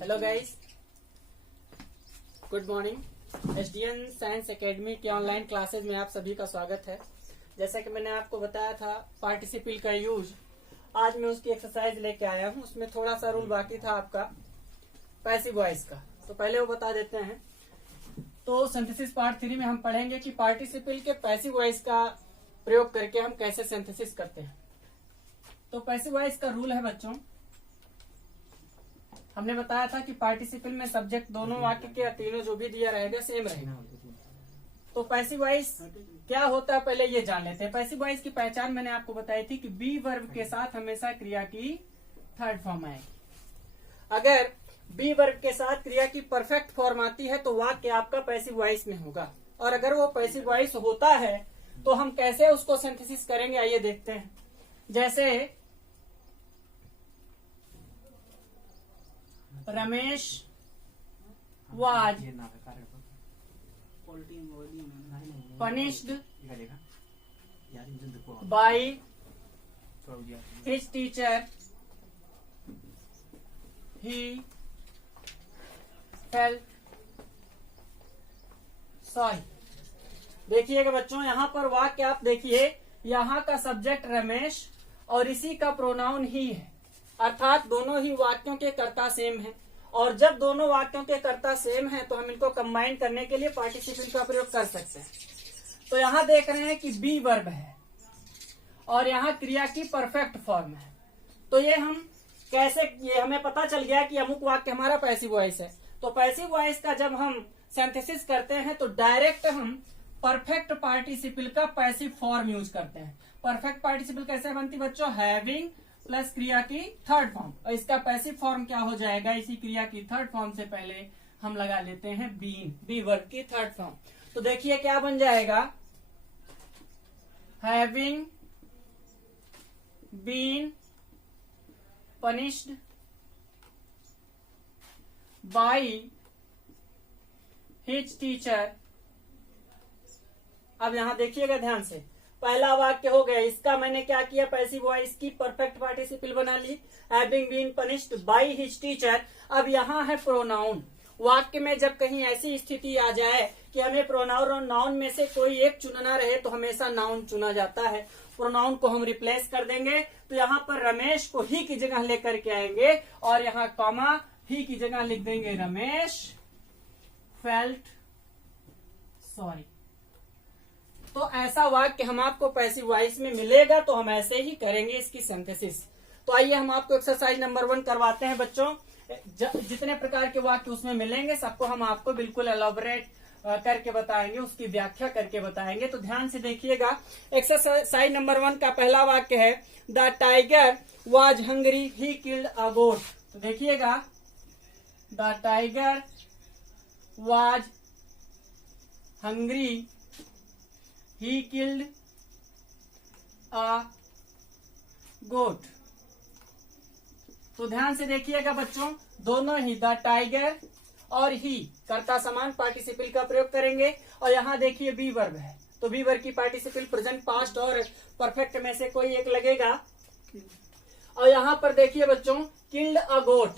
Hello guys, good morning. SDN science academy की online classes में आप सभी का स्वागत है। जैसा कि मैंने आपको बताया था पार्टिसिपल का यूज, आज मैं उसकी एक्सरसाइज लेके आया हूँ। उसमें थोड़ा सा रूल बाकी था आपका पैसिव वॉइस का, तो पहले वो बता देते हैं। तो सिंथेसिस पार्ट 3 में हम पढ़ेंगे कि पार्टिसिपल के पैसिव वॉइस का प्रयोग करके हम कैसे सिंथेसिस करते हैं। तो पैसिव वॉइस का रूल है बच्चों, हमने बताया था कि पार्टिसिपल में सब्जेक्ट दोनों वाक्य के तीनों जो भी दिया रहेगा सेम रहेगा। तो पैसिव वॉइस क्या होता है पहले ये जान लेते हैं। पैसिव वॉइस की पहचान मैंने आपको बताई थी कि बी वर्ब के साथ हमेशा क्रिया की थर्ड फॉर्म आएगी। अगर बी वर्ब के साथ क्रिया की परफेक्ट फॉर्म आती है तो वाक्य आपका पैसिव वॉइस में होगा। और अगर वो पैसिव वॉइस होता है तो हम कैसे उसको सिंथेसिस करेंगे, आइए देखते हैं। जैसे Ramesh was punished by his teacher. He felt sorry. देखिएगा बच्चों, यहाँ पर वाक्य आप देखिए, यहाँ का सब्जेक्ट रमेश और इसी का प्रोनाउन ही है, अर्थात दोनों ही वाक्यों के कर्ता सेम हैं। और जब दोनों वाक्यों के कर्ता सेम हैं तो हम इनको कंबाइन करने के लिए पार्टिसिपल का प्रयोग कर सकते हैं। तो यहाँ देख रहे हैं कि बी वर्ब है और यहाँ क्रिया की परफेक्ट फॉर्म है। तो ये हम कैसे, ये हमें पता चल गया कि अमुक वाक्य हमारा पैसिव वॉइस है। तो पैसिव वॉइस का जब हम सिंथेसिस करते हैं तो डायरेक्ट हम परफेक्ट पार्टिसिपल का पैसिव फॉर्म यूज करते हैं। परफेक्ट पार्टिसिपल कैसे बनती बच्चों, हैविंग प्लस क्रिया की थर्ड फॉर्म, और इसका पैसिव फॉर्म क्या हो जाएगा, इसी क्रिया की थर्ड फॉर्म से पहले हम लगा लेते हैं बीन, बी वर्ब की थर्ड फॉर्म। तो देखिए क्या बन जाएगा, having been punished by his teacher. अब यहां देखिएगा ध्यान से, पहला वाक्य हो गया, इसका मैंने क्या किया, पैसिव वॉइस की परफेक्ट पार्टिसिपल बना ली, having been punished by his teacher. अब यहाँ है प्रोनाउन। वाक्य में जब कहीं ऐसी स्थिति आ जाए कि हमें प्रोनाउन और नाउन में से कोई एक चुनना रहे तो हमेशा नाउन चुना जाता है। प्रोनाउन को हम रिप्लेस कर देंगे, तो यहाँ पर रमेश को ही की जगह लेकर के आएंगे और यहाँ कॉमा ही की जगह लिख देंगे रमेश फेल्ट सॉरी। तो ऐसा वाक्य हम आपको पैसिव वॉइस में मिलेगा, तो हम ऐसे ही करेंगे इसकी सिंथेसिस। तो आइए हम आपको एक्सरसाइज नंबर 1 करवाते हैं बच्चों। जितने प्रकार के वाक्य उसमें मिलेंगे सबको हम आपको बिल्कुल एलॉबरेट करके बताएंगे, उसकी व्याख्या करके बताएंगे। तो ध्यान से देखिएगा, एक्सरसाइज नंबर 1 का पहला वाक्य है, the tiger was hungry he killed a goat. तो देखिएगा, the tiger was hungry he killed a goat। तो ध्यान से देखिएगा बच्चों, दोनों ही द टाइगर और ही कर्ता समान पार्टिसिपल का प्रयोग करेंगे। और यहाँ देखिए बी वर्ब है, तो बी वर्ब की पार्टिसिपल प्रेजेंट पास्ट और परफेक्ट में से कोई एक लगेगा। और यहाँ पर देखिए बच्चों, किल्ड अ गोट,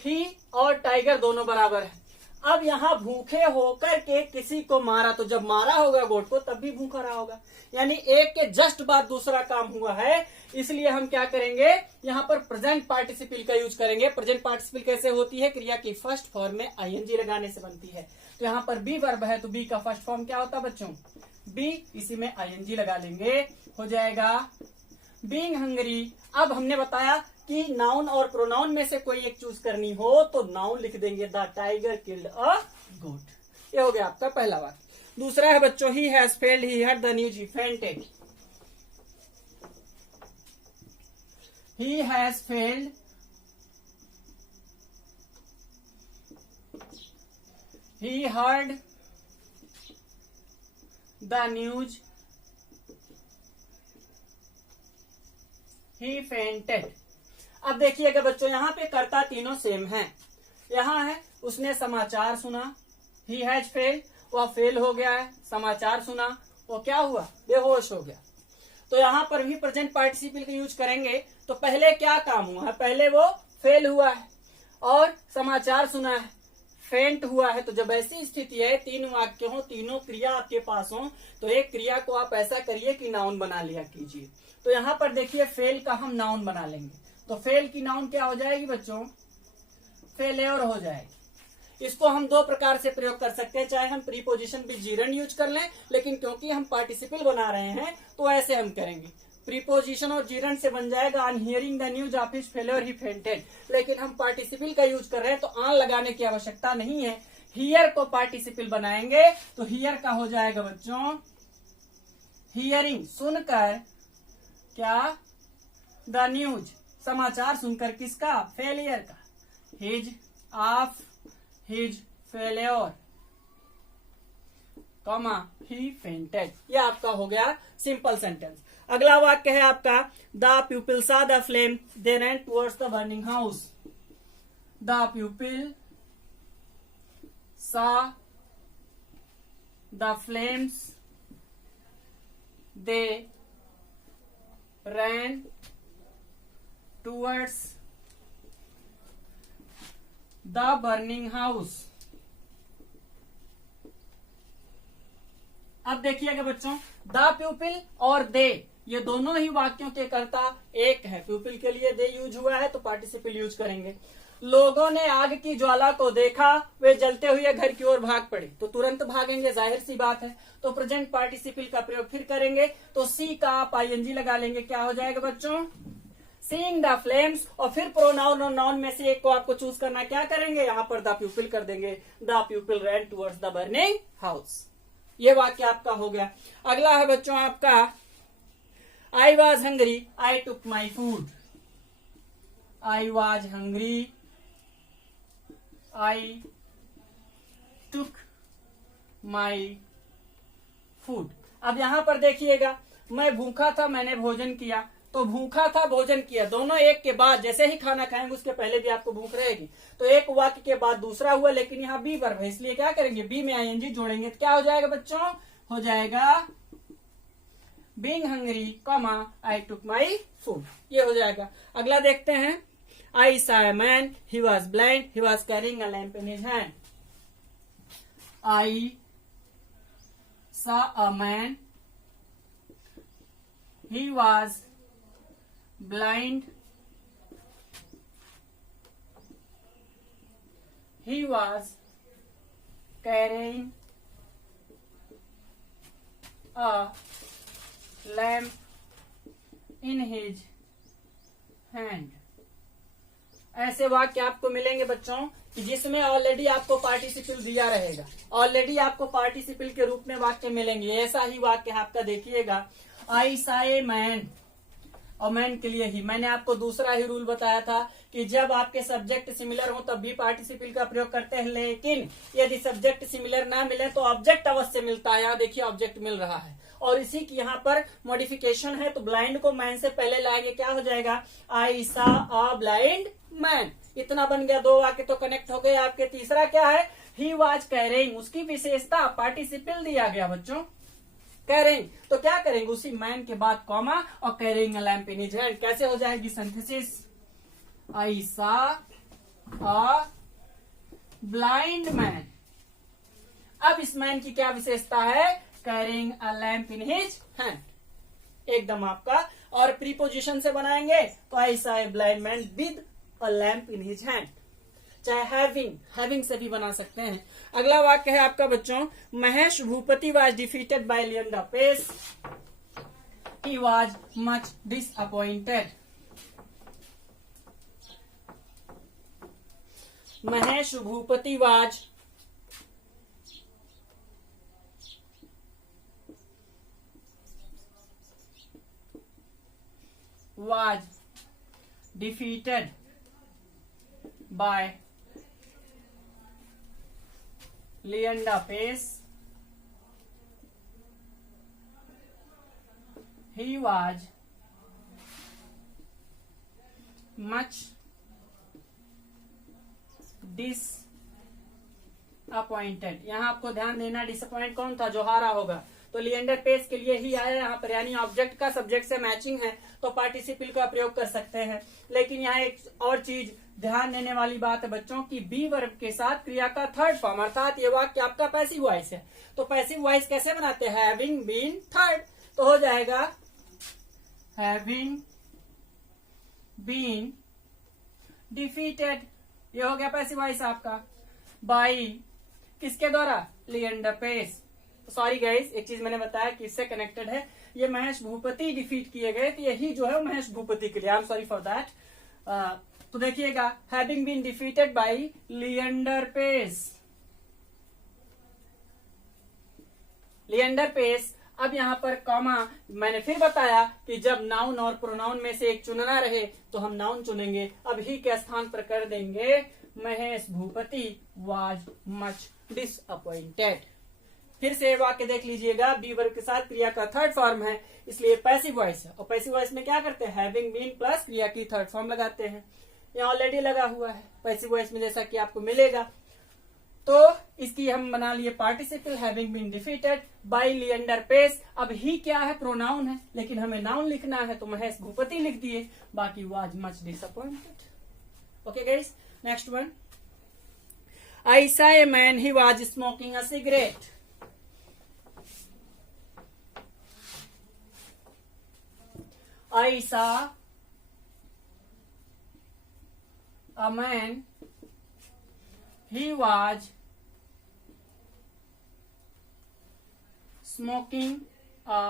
ही और टाइगर दोनों बराबर है। अब यहाँ भूखे होकर के किसी को मारा, तो जब मारा होगा गोट को तब भी भूखा रहा होगा, यानी एक के जस्ट बाद दूसरा काम हुआ है। इसलिए हम क्या करेंगे, यहाँ पर प्रेजेंट पार्टिसिपल का यूज करेंगे। प्रेजेंट पार्टिसिपल कैसे होती है, क्रिया की फर्स्ट फॉर्म में आईएनजी लगाने से बनती है। तो यहाँ पर बी वर्ब है तो बी का फर्स्ट फॉर्म क्या होता है बच्चों, बी, इसी में आईएनजी लगा लेंगे, हो जाएगा बीइंग हंग्री। अब हमने बताया कि नाउन और प्रोनाउन में से कोई एक चूज करनी हो तो नाउन लिख देंगे, द टाइगर किल्ड अ गोट। ये हो गया आपका पहला वाक्य। दूसरा है बच्चों, he has failed he heard the news he fainted. He has failed he heard the news he fainted. अब देखिएगा बच्चों, यहाँ पे कर्ता तीनों सेम हैं। यहाँ है उसने समाचार सुना, ही हैज फेल्ड, वह फेल हो गया है, समाचार सुना, वो क्या हुआ, बेहोश हो गया। तो यहाँ पर भी प्रेजेंट पार्टिसिपल का यूज करेंगे। तो पहले क्या काम हुआ है, पहले वो फेल हुआ है और समाचार सुना है, फेंट हुआ है। तो जब ऐसी स्थिति है, 3 वाक्य हो, तीनों क्रिया आपके पास हो, तो एक क्रिया को आप ऐसा करिए कि नाउन बना लिया कीजिए। तो यहाँ पर देखिए फेल का हम नाउन बना लेंगे। तो फेल की नाउन क्या हो जाएगी बच्चों? फेल्योर हो जाएगी। इसको हम 2 प्रकार से प्रयोग कर सकते हैं, चाहे हम प्रीपोजिशन भी जीरन यूज कर लें, लेकिन क्योंकि हम पार्टिसिपल बना रहे हैं तो ऐसे हम करेंगे। प्रीपोजिशन और जीरन से बन जाएगा on hearing the news of his failure he fainted, लेकिन हम पार्टिसिपल का यूज कर रहे हैं तो ऑन लगाने की आवश्यकता नहीं है। हियर को पार्टिसिपल बनाएंगे तो हियर का हो जाएगा बच्चों हियरिंग, सुनकर, क्या? द न्यूज, समाचार सुनकर, किसका? फेलियर का। His, of his failure, comma he fainted. यह आपका हो गया सिंपल सेंटेंस। अगला वाक्य है आपका, the pupil saw the flame they ran towards the burning house. The pupil saw the flames they ran towards the burning house. अब देखिएगा बच्चों, द प्यूपिल और दे, ये दोनों ही वाक्यों के कर्ता एक है। प्यूपिल के लिए दे यूज हुआ है तो पार्टिसिपल यूज करेंगे। लोगों ने आग की ज्वाला को देखा, वे जलते हुए घर की ओर भाग पड़े। तो तुरंत भागेंगे, जाहिर सी बात है। तो प्रेजेंट पार्टिसिपल का प्रयोग फिर करेंगे, तो सी का आप आईएनजी लगा लेंगे। क्या हो जाएगा बच्चों? Seeing the flames. और फिर प्रोनाउन और नाउन में से एक को आपको चूज करना, क्या करेंगे? यहाँ पर द प्यूपिल कर देंगे। The pupil ran towards the burning house. ये वाक्य आपका हो गया। अगला है बच्चों आपका, I was hungry I took my food. I was hungry I took my food. अब यहां पर देखिएगा, मैं भूखा था मैंने भोजन किया। तो भूखा था भोजन किया, दोनों एक के बाद, जैसे ही खाना खाएंगे उसके पहले भी आपको भूख रहेगी। तो एक वाक्य के बाद दूसरा हुआ, लेकिन यहाँ बी वर्ब है, इसलिए क्या करेंगे? बी में आईएनजी जोड़ेंगे। तो क्या हो जाएगा बच्चों? हो जाएगा being hungry, comma I took my food. ये हो जाएगा। अगला देखते हैं, I saw a man he was blind he was carrying a lamp in his hand. I saw a man he was blind he was carrying a lamp in his hand। ऐसे वाक्य आपको मिलेंगे बच्चों कि जिसमें ऑलरेडी आपको participle दिया रहेगा, ऑलरेडी आपको पार्टिसिपल के रूप में वाक्य मिलेंगे। ऐसा ही वाक्य आपका देखिएगा, आई सा ए मैन, और मैन के लिए ही मैंने आपको दूसरा ही रूल बताया था कि जब आपके सब्जेक्ट सिमिलर हो तब भी पार्टिसिपल का प्रयोग करते हैं, लेकिन यदि सब्जेक्ट सिमिलर ना मिले तो ऑब्जेक्ट अवश्य मिलता है। यहाँ देखिए ऑब्जेक्ट मिल रहा है, और इसी की यहाँ पर मॉडिफिकेशन है। तो ब्लाइंड को मैन से पहले लाएंगे, क्या हो जाएगा? आई सा अ ब्लाइंड मैन। इतना बन गया, 2 वाक्य तो कनेक्ट हो गए आपके। तीसरा क्या है? ही वॉज कैरिंग, उसकी विशेषता पार्टिसिपल दिया गया बच्चों, कैरिंग। तो क्या करेंगे? उसी मैन के बाद कॉमा और carrying a lamp in his hand. कैसे हो जाएगी synthesis? I saw a blind man. अब इस मैन की क्या विशेषता है? Carrying a lamp in his hand. एकदम आपका। और प्रीपोजिशन से बनाएंगे तो आई सा a blind man with a lamp in his hand. चाहे हैविंग से भी बना सकते हैं। अगला वाक्य है आपका बच्चों, Mahesh Bhupathi was defeated by Leander Paes he was much disappointed. Mahesh Bhupathi was defeated by Leander Pace. He was much disappointed. यहाँ आपको ध्यान देना, डिसअपॉइंट कौन था? जो हारा होगा। तो लिएंडर पेस के लिए ही आया यहाँ पर, यानी ऑब्जेक्ट का सब्जेक्ट से मैचिंग है तो पार्टिसिपल का प्रयोग कर सकते हैं। लेकिन यहाँ एक और चीज ध्यान देने वाली बात है बच्चों की बी वर्ब के साथ क्रिया का थर्ड फॉर्म, अर्थात ये वाक्य आपका पैसिव वॉइस है। तो पैसिव वॉइस कैसे बनाते हैं? हैविंग बीन थर्ड, तो हो जाएगा हैविंग बीन डिफीटेड। ये हो गया पैसिव वॉइस आपका। बाई किसके द्वारा? लिएंडर पेस। सॉरी गाइस, एक चीज मैंने बताया कि इससे कनेक्टेड है, ये महेश भूपति डिफीट किए गए, तो यही जो है महेश भूपति के लिए। I am sorry for that. तो देखिएगा having been defeated by Leander Paes. Leander Paes. अब यहाँ पर कॉमा, मैंने फिर बताया कि जब नाउन और प्रोनाउन में से एक चुनना रहे तो हम नाउन चुनेंगे। अब ही के स्थान पर कर देंगे Mahesh Bhupathi was much disappointed. फिर से वाक्य देख लीजिएगा, बी वर्ब के साथ क्रिया का थर्ड फॉर्म है, इसलिए पैसिव वॉइस है। और पैसिव वॉइस में क्या करते हैं? हैविंग बीन प्लस क्रिया की थर्ड फॉर्म लगाते हैं। यहाँ ऑलरेडी लगा हुआ है पैसिव वॉइस में, जैसा कि आपको मिलेगा। तो इसकी हम बना लिए participle, having been defeated by Leander Paes. अब ही क्या है? प्रोनाउन है, लेकिन हमें नाउन लिखना है तो महेश भूपति लिख दिए, बाकी was much disappointed. Okay guys, next one. I saw a man, he was smoking a cigarette. I saw a man, he was smoking a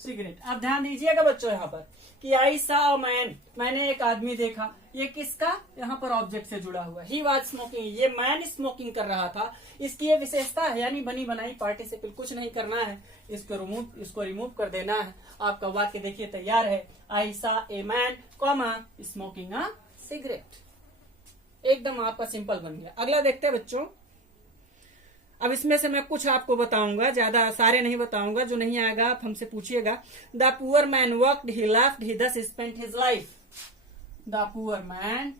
cigarette. अब ध्यान दीजिएगा बच्चों यहाँ पर कि आई सा मैन, मैंने एक आदमी देखा। ये किसका? यहाँ पर ऑब्जेक्ट से जुड़ा हुआ। ही वाज स्मोकिंग, ये मैन स्मोकिंग कर रहा था। इसकी ये विशेषता है, यानी बनी बनाई पार्टिसिपल, कुछ नहीं करना है, इसको रिमूव कर देना है। आपका वाक्य देखिए तैयार है। आई सा a man comma smoking a cigarette. एकदम आपका सिंपल बन गया। अगला देखते हैं बच्चों। अब इसमें से मैं कुछ आपको बताऊंगा, ज्यादा सारे नहीं बताऊंगा, जो नहीं आएगा आप हमसे पूछिएगा। The poor man worked, he laughed, he thus spent his life. The poor man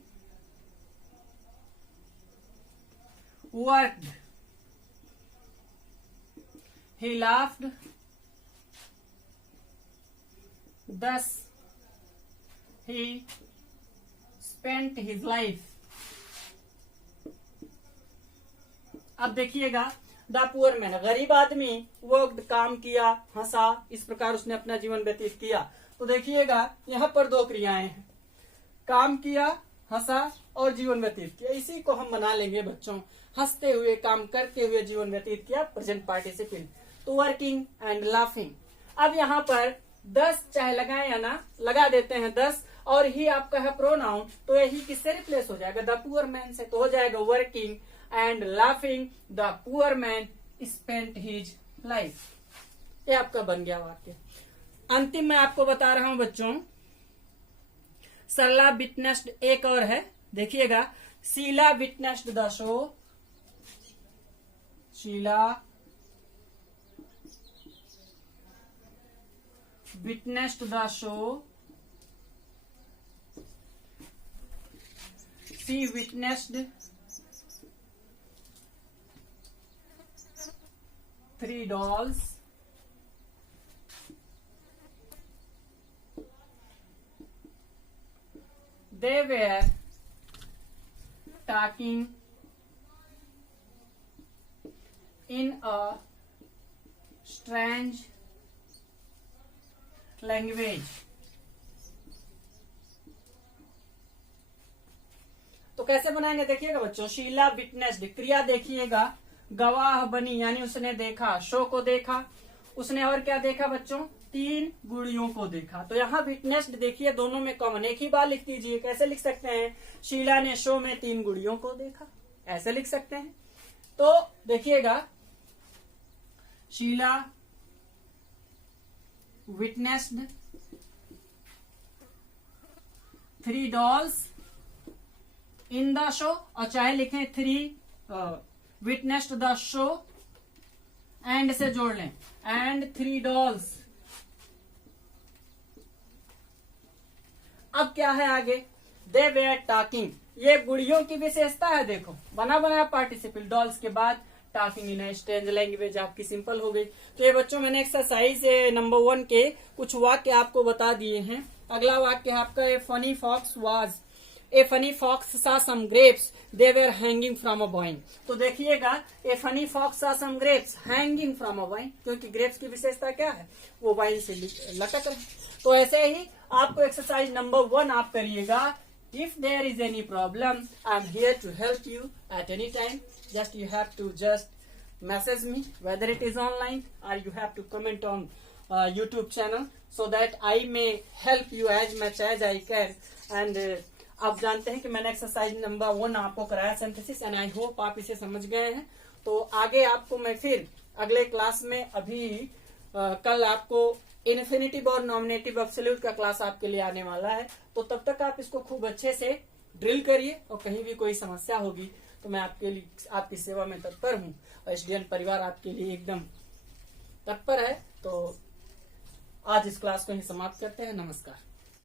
worked, he laughed, thus he spent his life. अब देखिएगा, द पुअर मैन गरीब आदमी, वर्कड काम किया, हंसा, इस प्रकार उसने अपना जीवन व्यतीत किया। तो देखिएगा यहाँ पर दो क्रियाएं हैं, काम किया, हंसा और जीवन व्यतीत किया। इसी को हम बना लेंगे बच्चों, हंसते हुए, काम करते हुए जीवन व्यतीत किया, प्रेजेंट पार्टिसिपल। तो वर्किंग एंड लाफिंग। अब यहाँ पर 10 चाहे लगाए या ना, लगा देते हैं 10, और ही आपका है प्रोनाउन, तो यही किससे रिप्लेस हो जाएगा? द पुअर मैन से। तो हो जाएगा working and laughing the poor man spent his life. ये आपका बन गया वाक्य। अंतिम मैं आपको बता रहा हूं बच्चों, सरला विटनेस्ड एक और है, देखिएगा। Sheela witnessed the show, Sheela witnessed the show, she witnessed 3 dolls, they were talking in a strange language. तो कैसे बनाएंगे देखिएगा बच्चों। शीला विटनेस्ड, क्रिया देखिएगा, गवाह बनी, यानी उसने देखा, शो को देखा, उसने और क्या देखा बच्चों? 3 गुड़ियों को देखा। तो यहाँ विटनेस्ड देखिए, दोनों में कॉमन, एक ही बार लिख दीजिए। कैसे लिख सकते हैं? शीला ने शो में 3 गुड़ियों को देखा, ऐसे लिख सकते हैं। तो देखिएगा, Sheela witnessed 3 dolls in the show, और चाहे लिखें 3 विटनेस्ड द शो, एंड से जोड़ लें, एंड 3 dolls। अब क्या है आगे? दे वेयर टॉकिंग, ये गुड़ियों की विशेषता है। देखो, बना बनाया पार्टिसिपल, डॉल्स के बाद टॉकिंग इन स्ट्रेंज लैंग्वेज आपकी सिंपल हो गई। तो ये बच्चों मैंने एक्सरसाइज नंबर 1 के कुछ वाक्य आपको बता दिए हैं। अगला वाक्य है आपका a funny fox saw some grapes they were hanging from a vine। तो देखिएगा a funny fox saw some grapes hanging from a vine, क्योंकि ग्रेप्स की विशेषता क्या है, वो वाइन से लटक रहे। तो ऐसे ही आपको एक्सरसाइज नंबर 1 आप करिएगा। If there is any problem, I'm here to help you at any time. Just you have to message me, whether it is online or you have to comment on YouTube channel, so that I may help you as much as I can. And आप जानते हैं कि मैंने exercise number 1 आपको कराया synthesis, and I hope आप इसे समझ गए हैं। तो आगे आपको मैं फिर अगले क्लास में अभी कल आपको इन्फिनिटिव और नॉमिनेटिव एब्सोल्यूट का क्लास आपके लिए आने वाला है। तो तब तक आप इसको खूब अच्छे से ड्रिल करिए, और कहीं भी कोई समस्या होगी तो मैं आपके लिए आपकी सेवा में तत्पर हूँ, और एसडीएन परिवार आपके लिए एकदम तत्पर है। तो आज इस क्लास को ही समाप्त करते हैं। नमस्कार।